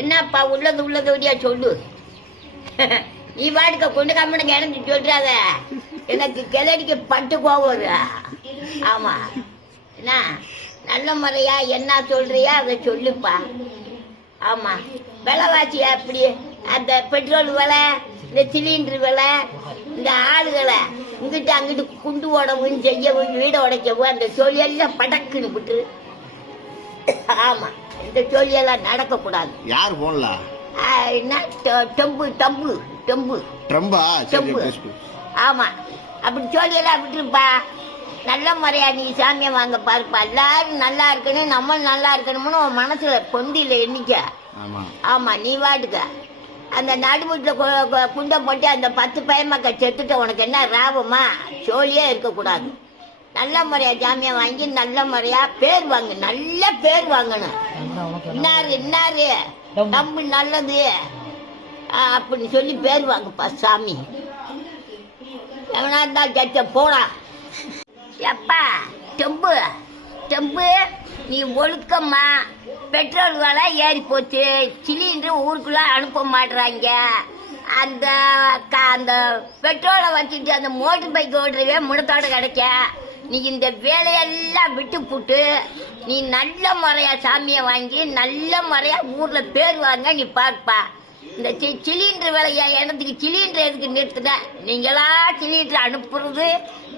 என்னப்பா உள்ளது சொல்லு. நீ பாட்டுக்க கொண்டு கம்மனு கிடந்து சொல்றாத. எனக்கு கிளடிக்கு பட்டு கோவம். ஆமா என்ன நல்ல முறையா என்ன சொல்றியா அதை சொல்லுப்பா. ஆமா விலைவாசி அப்படி அந்த பெட்ரோல் விலை, இந்த சிலிண்டர் விலை, இந்த ஆளுகளை இங்கிட்டு அங்கிட்டு குண்டு ஓடவும் செய்யவும் வீடை உடைக்கவும் அந்த சொல்லியெல்லாம் படக்குன்னு விட்டு. ஆமா இந்த சொல்லியெல்லாம் நடக்கக்கூடாது. யார் போன்ல என்ன டம்பு டம்பு டம்பு ட்ரம்பா டம்பு. ஆமா அப்படி சொல்லியெல்லாம் விட்டுருப்பா. நல்ல முறையா நீ சாமியை வாங்க பாருப்பா. எல்லாரும் நல்லா இருக்கணும், நம்ம நல்லா இருக்கணும்னு உன் மனசுல பொந்தியில எண்ணிக்க. ஆமா நீ வாட்டுக்க அந்த நடுமுட்டில் குண்டை போட்டு அந்த 10 பையமக்க செத்துட்ட உனக்கு என்ன ராபமா? சோழியே இருக்கக்கூடாது. நல்ல முறையா ஜாமியா வாங்கி நல்ல முறையா பேர் வாங்க, நல்ல பேர் வாங்கணும். இன்னாரு நம்ம நல்லது அப்படின்னு சொல்லி பேர் வாங்கப்பா சாமி. எவனா இருந்தா ஜட்ஜ போடா. எப்பா டெம்பு டெம்பு நீ ஒழுக்கம்மா. பெட்ரோல் விலை ஏறி போச்சு, சிலிண்டர் ஊருக்குள்ள அனுப்ப மாட்டுறாங்க. அந்த அந்த பெட்ரோலை வச்சுட்டு அந்த மோட்டர் பைக் ஓடுறவே முடத்தோட கிடைக்க. நீ இந்த வேலையெல்லாம் விட்டு போட்டு நீ நல்ல முறையா சாமியை வாங்கி நல்ல முறையா ஊர்ல பேர் வாங்க நீ பாருப்பா. இந்த சிலிண்டர் விலையா இடத்துக்கு சிலிண்டர் எதுக்கு நிறுத்துன? நீங்களா சிலிண்டர் அனுப்புறது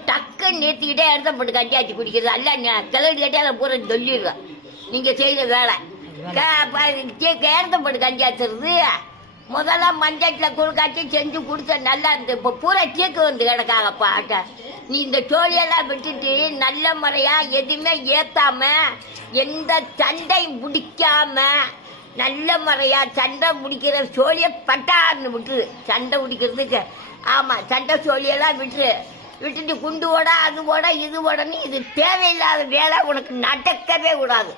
டக்குன்னு நிறுத்திக்கிட்டே இடத்த போட்டு கட்டியாச்சு குடிக்கிறது அல்ல. கிளடி கட்டியால பூரா சொல்லிடுவேன் நீங்க செய்யற வேலை. இடத்த போட்டு கட்டியாச்சுறது முதல்ல மஞ்சட்டில் குழுக்காச்சி செஞ்சு குடிச்ச நல்லா இருந்து. இப்போ பூரா சீக்கு வந்து கிடக்காங்கப்பா. நீ இந்த சோழியெல்லாம் விட்டுட்டு நல்ல முறையா எதுவுமே ஏத்தாம எந்த சண்டையும் முடிக்காம நல்ல முறையா சண்டை முடிக்கிற சோழிய பட்டான்னு விட்டுரு. சண்டை முடிக்கிறதுக்கு ஆமா சண்டை சோழியெல்லாம் விட்டுட்டு குண்டு ஓட அது ஓட இது ஓடன்னு இது தேவையில்லாத வேலை உனக்கு நடக்கவே கூடாது.